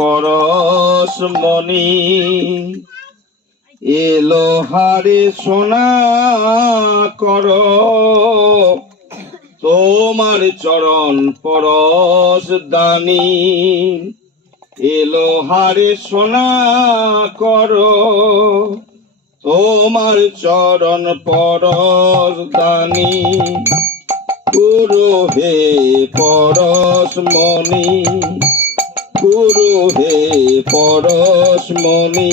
পরশমণি এলো হারে সোনা কর তোমার চরণ পরশ দানি এলো হারে সোনা কর তোমার চরণ পরশ দানি গুরু হে পরশমণি গুরু হে পরশমণি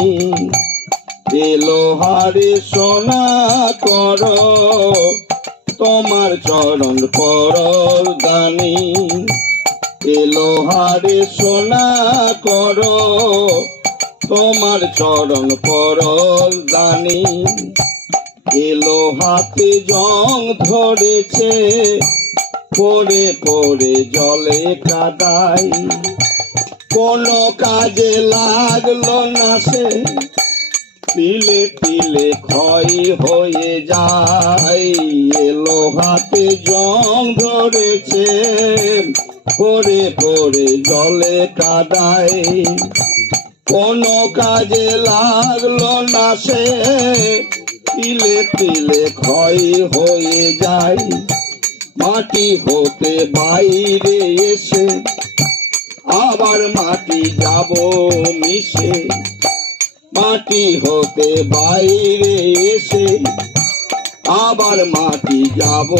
এলো হারে সোনা কর তোমার চরণ পরশ দানি এলো হারে সোনা কর তোমার চরণ পরশ দানি এলো হাতে জং ধরেছে পড়ে পড়ে জলে কাদাই কোনো কাজে লাগলো না সে তিলে তিলে ক্ষয় হয়ে যায় এলো হাতে জং ধরেছে পড়ে পড়ে জলে কাদাই কোনো কাজে লাগলো না সে তিলে তিলে ক্ষয় হয়ে যায় মাটি হতে বাইরে এসে আবার মাটি যাব মিশে মাটি হতে বাইরে এসে আবার মাটি যাব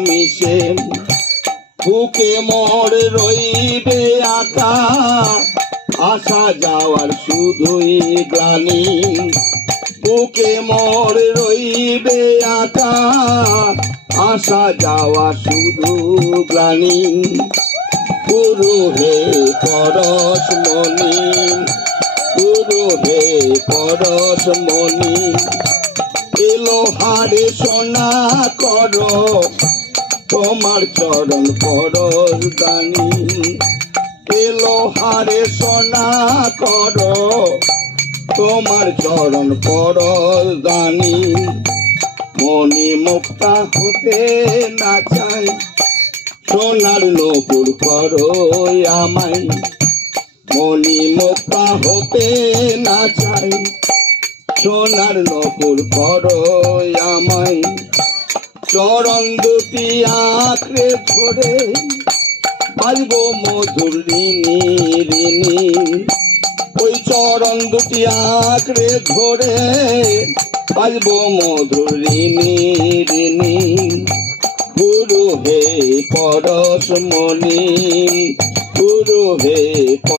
মিশে বুকে মোর রইবে আকা আসা যাওয়ার শুধুই গ্লানি বুকে মোর রইবে আকা আসা যাওয়া শুধু গ্লানি গুরু হে পরশমণি গুরু হে পরশমণি এলো হারে সোনা কর তোমার চরণ পরশ দানি এলো হারে সোনা কর তোমার চরণ পরশ দানি মনি মুক্তা হতে না চাই সোনার নূপুর করো আমায় মনি মুক্তা হতে না চাই সোনার নূপুর করো আমায় চরণ দুটি আঁকড়ে ধরে বাজবো মধুর ঋণী ঋণী ওই চরণ দুটি আঁকড়ে ধরে বাজবো মধুর ঋণী ঋণী গুরু হে পরশমণি গুরু হে